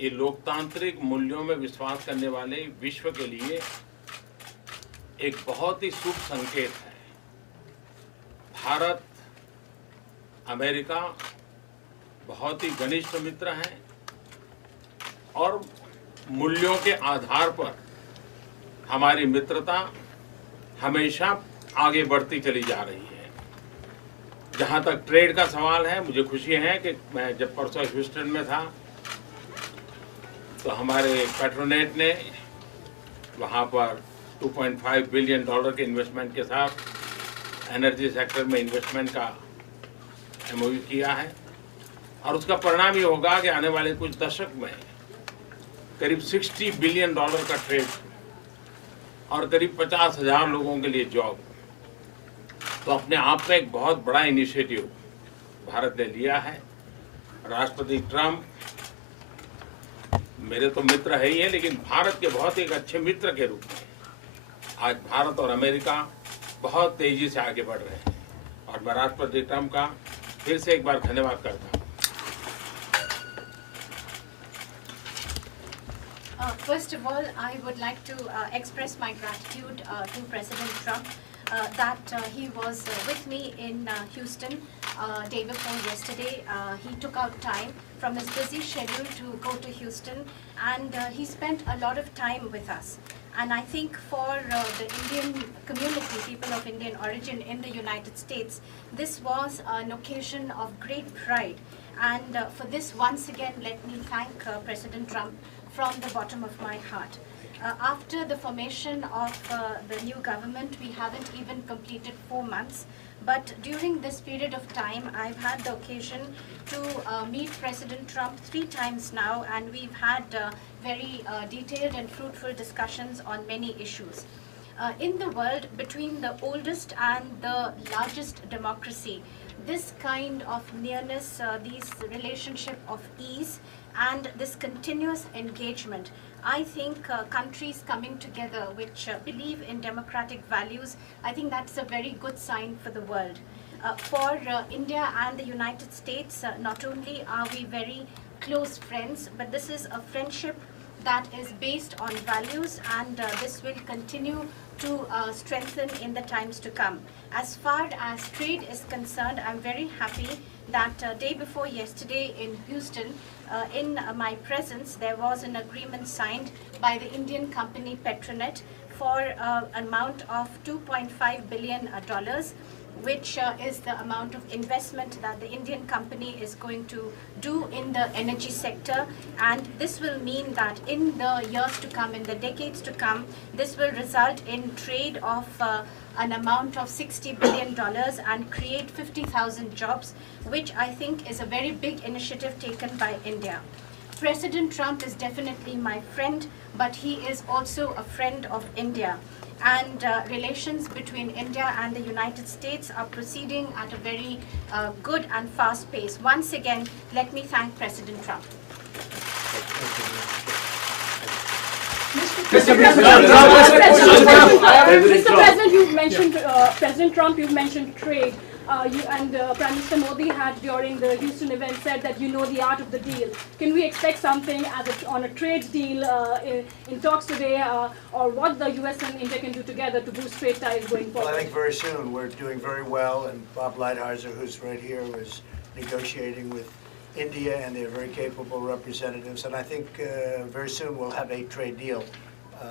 ये लोकतांत्रिक मूल्यों में विश्वास करने वाले विश्व के लिए एक बहुत ही शुभ संकेत है। भारत अमेरिका बहुत ही घनिष्ठ मित्र हैं और मूल्यों के आधार पर हमारी मित्रता हमेशा आगे बढ़ती चली जा रही है। जहां तक ट्रेड का सवाल है, मुझे खुशी है कि मैं जब परसों ह्यूस्टन में था तो हमारे पेट्रोनेट ने वहां पर $2.5 बिलियन के इन्वेस्टमेंट के साथ एनर्जी सेक्टर में इन्वेस्टमेंट का MOU किया है और उसका परिणाम ये होगा कि आने वाले कुछ दशक में करीब $60 बिलियन का ट्रेड और करीब 50,000 लोगों के लिए जॉब। तो अपने आप में एक बहुत बड़ा इनिशिएटिव भारत ने लिया है। राष्ट्रपति ट्रंप मेरे तो मित्र है ही है, लेकिन भारत के बहुत एक अच्छे मित्र के रूप में आज भारत और अमेरिका बहुत तेजी से आगे बढ़ रहे हैं और मैं राष्ट्रपति ट्रंप का फिर से एक बार धन्यवाद करता हूँ। First of all, I would like to express my gratitude to President Trump that he was with me in Houston day before yesterday. He took out time from his busy schedule to go to Houston, and he spent a lot of time with us. And I think for the Indian community, people of Indian origin in the United States, this was an occasion of great pride. And for this, once again, let me thank President Trump from the bottom of my heart. After the formation of the new government, we haven't even completed 4 months. But during this period of time, I've had the occasion to meet President Trump 3 times now, and we've had very detailed and fruitful discussions on many issues. In the world, between the oldest and the largest democracy, this kind of nearness, this relationship of ease, and this continuous engagement, I think countries coming together which believe in democratic values, I think that's a very good sign for the world. For India and the United States, not only are we very close friends, but this is a friendship that is based on values, and this will continue to strengthen in the times to come. As far as trade is concerned, I'm very happy that day before yesterday in Houston, in my presence, there was an agreement signed by the Indian company Petronet for an amount of $2.5 billion, which is the amount of investment that the Indian company is going to do in the energy sector. And this will mean that in the years to come, in the decades to come, this will result in trade of an amount of $60 billion and create 50,000 jobs, which I think is a very big initiative taken by India. President Trump is definitely my friend, but he is also a friend of India. And relations between India and the United States are proceeding at a very good and fast pace. Once again, let me thank President Trump. Mr. President, you've mentioned President Trump. You've mentioned trade. You and Prime Minister Modi had during the Houston event said that you know the art of the deal. Can we expect something on a trade deal in talks today, or what the U.S. and India can do together to boost trade ties going forward? Well, I think very soon. We're doing very well, and Bob Lighthizer, who's right here, is negotiating with India, and they're very capable representatives. And I think very soon we'll have a trade deal.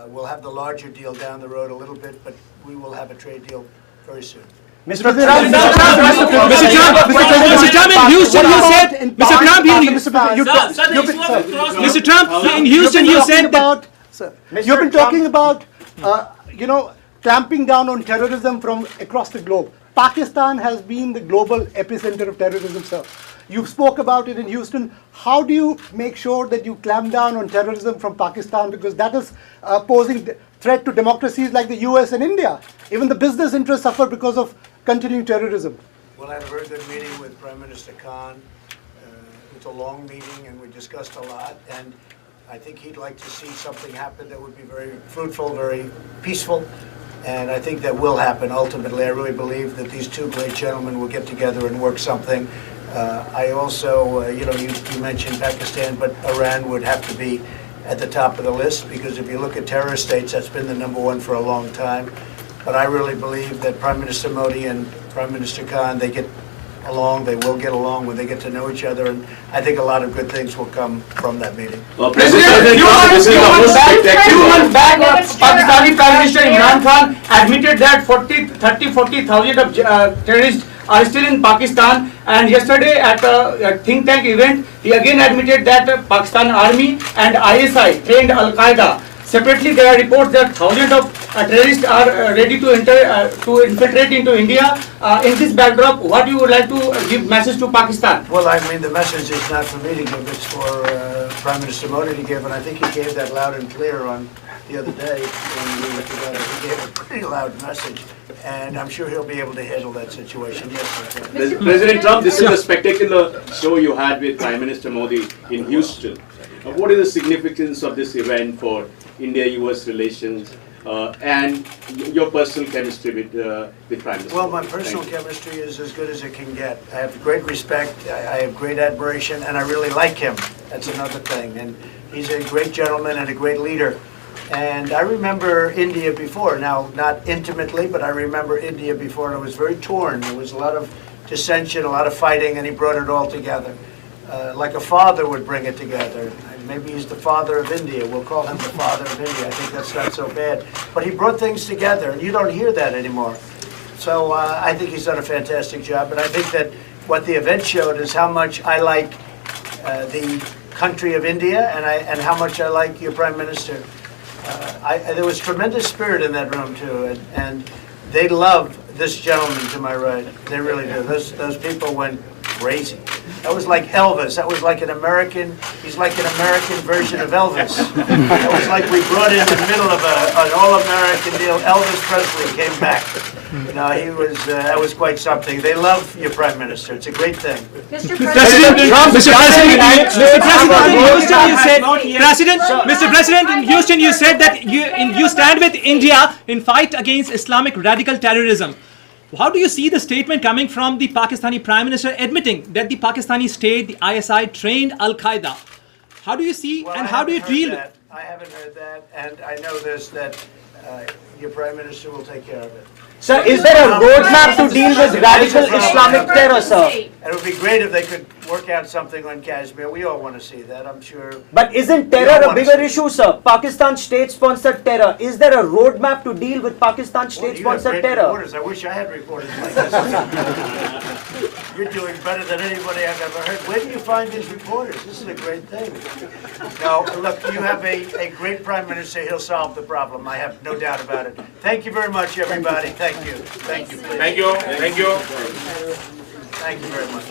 We'll have the larger deal down the road a little bit, but we will have a trade deal very soon. Mr. Trump, in Houston, you said, Mr. Trump, in Houston, you said that. You've been talking about, clamping down on terrorism from across the globe. Pakistan has been the global epicenter of terrorism, sir. You spoke about it in Houston. How do you make sure that you clamp down on terrorism from Pakistan? Because that is posing threat to democracies like the US and India. Even the business interests suffer because of continuing terrorism. Well, I had a very good meeting with Prime Minister Khan. It was a long meeting, and we discussed a lot. And I think he'd like to see something happen that would be very fruitful, very peaceful. And I think that will happen ultimately. I really believe that these two great gentlemen will get together and work something I also, you mentioned Pakistan, but Iran would have to be at the top of the list, because if you look at terrorist states, that's been the number one for a long time. But I really believe that Prime Minister Modi and Prime Minister Khan, they get along, they will get along when they get to know each other, and I think a lot of good things will come from that meeting. President Trump, this is the most spectacular. 2 months back, Pakistani Prime Minister Imran Khan admitted that 40,000 of terrorists are still in Pakistan, and yesterday at a think tank event, he again admitted that Pakistan Army and ISI trained Al-Qaeda. Separately, there are reports that thousands of terrorists are ready to infiltrate into India. In this backdrop, what you would like to give message to Pakistan? Well, I mean, the message is not for me to give, it's for Prime Minister Modi to give, and I think he gave that loud and clear on the other day when we were together. He gave a pretty loud message, and I'm sure he'll be able to handle that situation. Yes, sir. President Trump, this is a spectacular show you had with Prime Minister Modi in Houston. What is the significance of this event for India-US relations and your personal chemistry with Prime Minister? Well, my personal chemistry is as good as it can get. I have great respect, I have great admiration, and I really like him. That's another thing. And he's a great gentleman and a great leader. And I remember India before, now not intimately, but I remember India before, and it was very torn. There was a lot of dissension, a lot of fighting, and he brought it all together. Like a father would bring it together. Maybe he's the father of India. We'll call him the father of India. I think that's not so bad. But he brought things together, and you don't hear that anymore. So I think he's done a fantastic job. And I think that what the event showed is how much I like the country of India, and how much I like your Prime Minister. There was tremendous spirit in that room, too. And they love this gentleman to my right. They really do. Those people went crazy. That was like Elvis. That was like an American, he's like an American version of Elvis. That was like we brought in the middle of an all-American deal. Elvis Presley came back. He was, that was quite something. They love your Prime Minister. It's a great thing. Mr. President Trump, Mr. President, in Houston you said that you stand with India in fight against Islamic radical terrorism. How do you see the statement coming from the Pakistani Prime Minister admitting that the Pakistani state, the ISI, trained Al-Qaeda? How do you see Well, and I how do you haven't heard deal? that. I haven't heard that, and I know this, that your Prime Minister will take care of it. Sir, is there a roadmap to deal with radical Islamic terror, sir? And it would be great if they could work out something on Kashmir. We all want to see that, I'm sure. But isn't terror a bigger issue, sir? Pakistan state-sponsored terror. Is there a roadmap to deal with Pakistan Well, you have state-sponsored great terror? reporters. I wish I had reporters like this. You're doing better than anybody I've ever heard. Where do you find these reporters? This is a great thing. No, look, you have a great Prime Minister. He'll solve the problem. I have no doubt about it. Thank you very much, everybody. Thank you. Thank you, please. Thank you. Thank you. Thank you very much.